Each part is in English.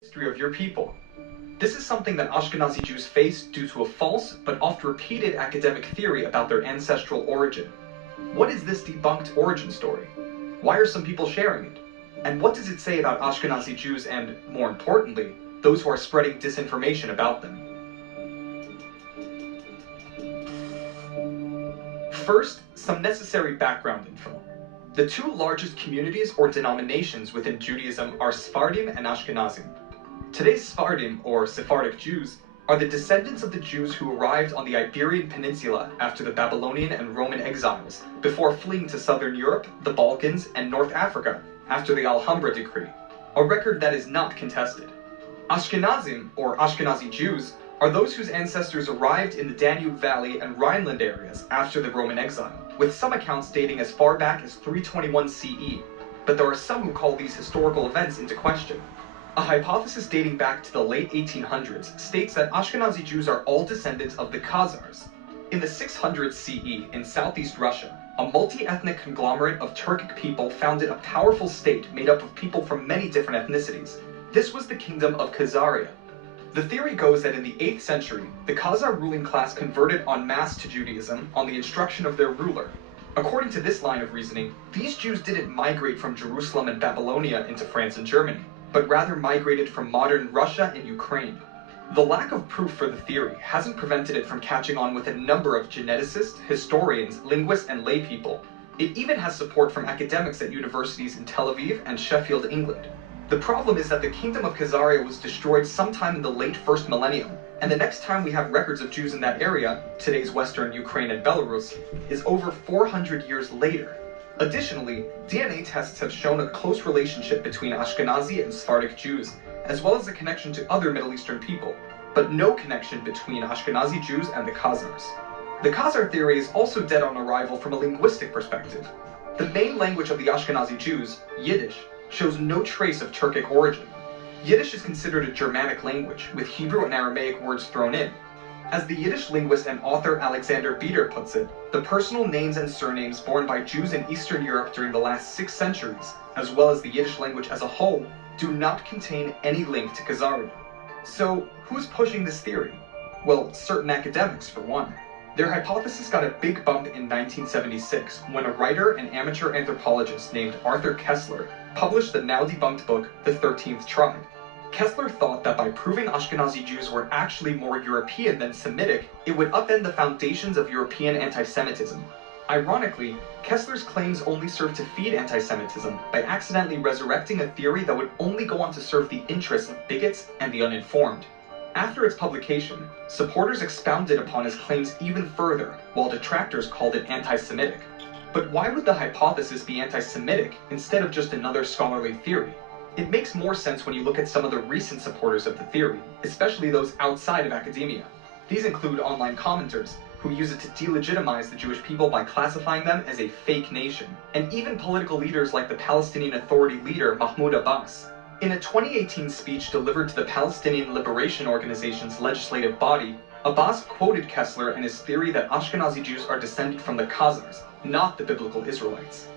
History of your people. This is something that Ashkenazi Jews face due to a false but oft-repeated academic theory about their ancestral origin. What is this debunked origin story? Why are some people sharing it? And what does it say about Ashkenazi Jews and, more importantly, those who are spreading disinformation about them? First, some necessary background info. The two largest communities or denominations within Judaism are Sephardim and Ashkenazim. Today's Sephardim, or Sephardic Jews, are the descendants of the Jews who arrived on the Iberian Peninsula after the Babylonian and Roman exiles, before fleeing to southern Europe, the Balkans, and North Africa after the Alhambra decree, a record that is not contested. Ashkenazim, or Ashkenazi Jews, are those whose ancestors arrived in the Danube Valley and Rhineland areas after the Roman exile, with some accounts dating as far back as 321 CE, but there are some who call these historical events into question. A hypothesis dating back to the late 1800s states that Ashkenazi Jews are all descendants of the Khazars. In the 600s CE, in southeast Russia, a multi-ethnic conglomerate of Turkic people founded a powerful state made up of people from many different ethnicities. This was the Kingdom of Khazaria. The theory goes that in the 8th century, the Khazar ruling class converted en masse to Judaism on the instruction of their ruler. According to this line of reasoning, these Jews didn't migrate from Jerusalem and Babylonia into France and Germany, but rather migrated from modern Russia and Ukraine. The lack of proof for the theory hasn't prevented it from catching on with a number of geneticists, historians, linguists, and laypeople. It even has support from academics at universities in Tel Aviv and Sheffield, England. The problem is that the Kingdom of Khazaria was destroyed sometime in the late first millennium, and the next time we have records of Jews in that area, today's Western Ukraine and Belarus, is over 400 years later. Additionally, DNA tests have shown a close relationship between Ashkenazi and Sephardic Jews, as well as a connection to other Middle Eastern people, but no connection between Ashkenazi Jews and the Khazars. The Khazar theory is also dead on arrival from a linguistic perspective. The main language of the Ashkenazi Jews, Yiddish, shows no trace of Turkic origin. Yiddish is considered a Germanic language, with Hebrew and Aramaic words thrown in. As the Yiddish linguist and author Alexander Bieder puts it, the personal names and surnames borne by Jews in Eastern Europe during the last 6 centuries, as well as the Yiddish language as a whole, do not contain any link to Khazaria. So, who's pushing this theory? Well, certain academics, for one. Their hypothesis got a big bump in 1976 when a writer and amateur anthropologist named Arthur Koestler published the now-debunked book, The 13th Tribe. Koestler thought that by proving Ashkenazi Jews were actually more European than Semitic, it would upend the foundations of European anti-Semitism. Ironically, Koestler's claims only served to feed anti-Semitism by accidentally resurrecting a theory that would only go on to serve the interests of bigots and the uninformed. After its publication, supporters expounded upon his claims even further, while detractors called it anti-Semitic. But why would the hypothesis be anti-Semitic instead of just another scholarly theory? It makes more sense when you look at some of the recent supporters of the theory, especially those outside of academia. These include online commenters, who use it to delegitimize the Jewish people by classifying them as a fake nation, and even political leaders like the Palestinian Authority leader Mahmoud Abbas. In a 2018 speech delivered to the Palestinian Liberation Organization's legislative body, Abbas quoted Koestler and his theory that Ashkenazi Jews are descended from the Khazars, not the biblical Israelites.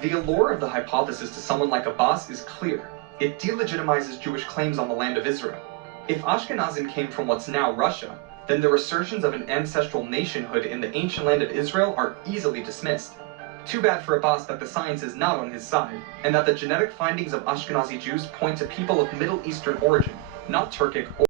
The allure of the hypothesis to someone like Abbas is clear. It delegitimizes Jewish claims on the land of Israel. If Ashkenazim came from what's now Russia, then the resurgence of an ancestral nationhood in the ancient land of Israel are easily dismissed. Too bad for Abbas that the science is not on his side, and that the genetic findings of Ashkenazi Jews point to people of Middle Eastern origin, not Turkic or